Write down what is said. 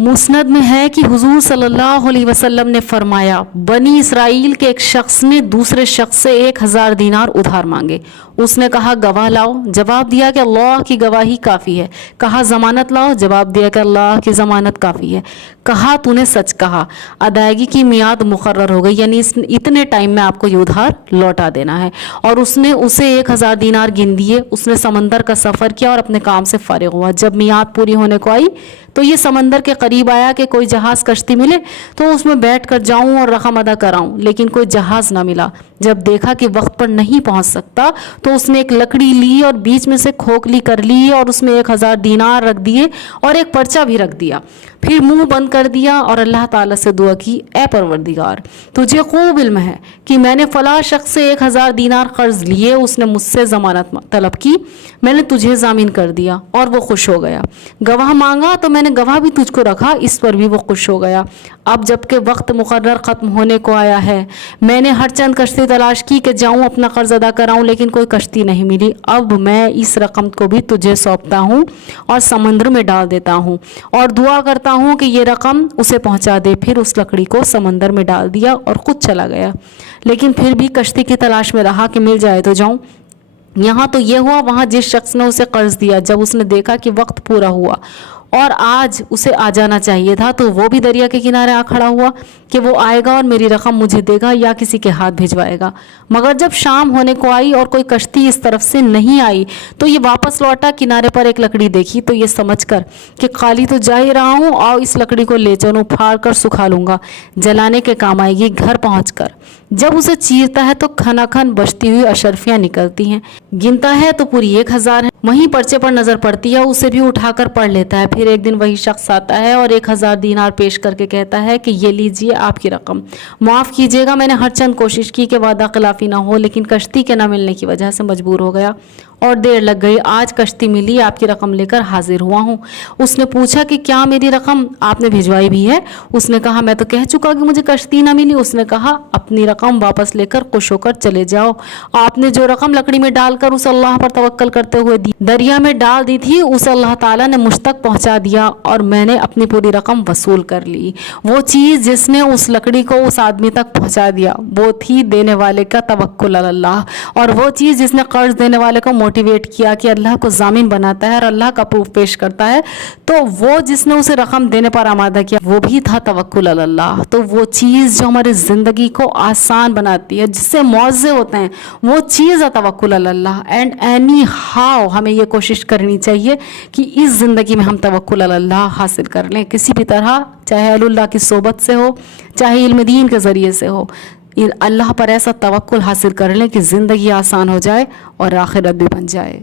मुस्नद में है कि हुजूर सल्लल्लाहु अलैहि वसल्लम ने फरमाया, बनी इसराइल के एक शख्स ने दूसरे शख्स से 1000 दीनार उधार मांगे। उसने कहा गवाह लाओ, जवाब दिया कि अल्लाह की गवाही काफ़ी है। कहा ज़मानत लाओ, जवाब दिया कि अल्लाह की ज़मानत काफ़ी है। कहा तूने सच कहा, अदायगी की मियाद मुकर्रर हो गई, यानी इतने टाइम में आपको ये उधार लौटा देना है। और उसने उसे 1000 दीनार गिन दिए। उसने समंदर का सफ़र किया और अपने काम से फारिग हुआ। जब मियाद पूरी होने को आई तो ये समंदर के करीब आया कि कोई जहाज़ कश्ती मिले तो उसमें बैठ कर जाऊँ और रकम अदा कराऊँ, लेकिन कोई जहाज़ ना मिला। जब देखा कि वक्त पर नहीं पहुँच सकता तो उसने एक लकड़ी ली और बीच में से खोखली कर ली और उसमें 1000 दीनार रख दिए और एक पर्चा भी रख दिया। फिर मुंह बंद कर दिया और अल्लाह ताला से दुआ की, ए परवरदिगार, तुझे खूब इल्म है कि मैंने फ़लाँ शख्स से 1000 दीनार कर्ज लिए, उसने मुझसे ज़मानत तलब की, मैंने तुझे जामीन कर दिया और वो खुश हो गया। गवाह मांगा तो मैंने गवाह भी तुझको रखा, इस पर भी वो खुश हो गया। अब जबकि वक्त मुकर्रर ख़त्म होने को आया है, मैंने हर चंद कश्ती तलाश की कि जाऊँ अपना कर्ज अदा कराऊँ, लेकिन कोई कश्ती नहीं मिली। अब मैं इस रकम को भी तुझे सौंपता हूँ और समंदर में डाल देता हूँ और दुआ करता हूँ कि ये रकम उसे पहुँचा दे। फिर उस लकड़ी को समंदर में डाल दिया और ख़ुद चला गया, लेकिन फिर भी कश्ती की तलाश में रहा कि मिल जाए तो जाऊँ। यहाँ तो ये हुआ, वहाँ जिस शख्स ने उसे कर्ज दिया, जब उसने देखा कि वक्त पूरा हुआ और आज उसे आ जाना चाहिए था, तो वो भी दरिया के किनारे आ खड़ा हुआ कि वो आएगा और मेरी रकम मुझे देगा या किसी के हाथ भिजवाएगा। मगर जब शाम होने को आई और कोई कश्ती इस तरफ से नहीं आई तो ये वापस लौटा। किनारे पर एक लकड़ी देखी तो ये समझकर कि खाली तो जा ही रहा हूँ और इस लकड़ी को ले चलूँ, फाड़ कर सुखा लूँगा, जलाने के काम आएगी। घर पहुँचकर जब उसे चीरता है तो खनाखन बजती हुई अशरफियाँ निकलती हैं। गिनता है तो पूरी 1000 है। वहीं पर्चे पर नज़र पड़ती है, उसे भी उठाकर पढ़ लेता है। फिर एक दिन वही शख्स आता है और 1000 दीनार पेश करके कहता है कि ये लीजिए आपकी रकम, माफ़ कीजिएगा, मैंने हर चंद कोशिश की कि वादा खिलाफ़ी ना हो, लेकिन कश्ती के ना मिलने की वजह से मजबूर हो गया और देर लग गई। आज कश्ती मिली, आपकी रकम लेकर हाजिर हुआ हूँ। उसने पूछा कि क्या मेरी रकम आपने भिजवाई भी है? उसने कहा मैं तो कह चुका कि मुझे कश्ती ना मिली। उसने कहा अपनी रकम वापस लेकर खुश होकर चले जाओ। आपने जो रकम लकड़ी में डालकर उस अल्लाह पर तवक्कल करते हुए दरिया में डाल दी थी, उसे अल्लाह ताला ने मुझ तक पहुँचा दिया और मैंने अपनी पूरी रकम वसूल कर ली। वो चीज़ जिसने उस लकड़ी को उस आदमी तक पहुँचा दिया वो थी देने वाले का तवक्कुल अल्लाह, और वो चीज़ जिसने कर्ज देने वाले को मोटिवेट किया कि अल्लाह को जामिन बनाता है और अल्लाह का प्रूफ पेश करता है, तो वो जिसने उसे रकम देने पर आमादा किया वो भी था तवक्कुल अल्लाह। तो वो चीज़ जो हमारी ज़िंदगी को आसान बनाती है, जिससे मौज़े होते हैं, वो चीज़ है तवक्कुल अल्लाह। एंड एनी हाउ हमें ये कोशिश करनी चाहिए कि इस ज़िंदगी में हम तवक्कुल अल्लाह हासिल कर लें, किसी भी तरह, चाहे अल्लाह की सोबत से हो, चाहे इल्म दीन के ज़रिए से हो। अल्लाह पर ऐसा तवक्कुल हासिल कर लें कि ज़िंदगी आसान हो जाए और आखिरत भी बन जाए।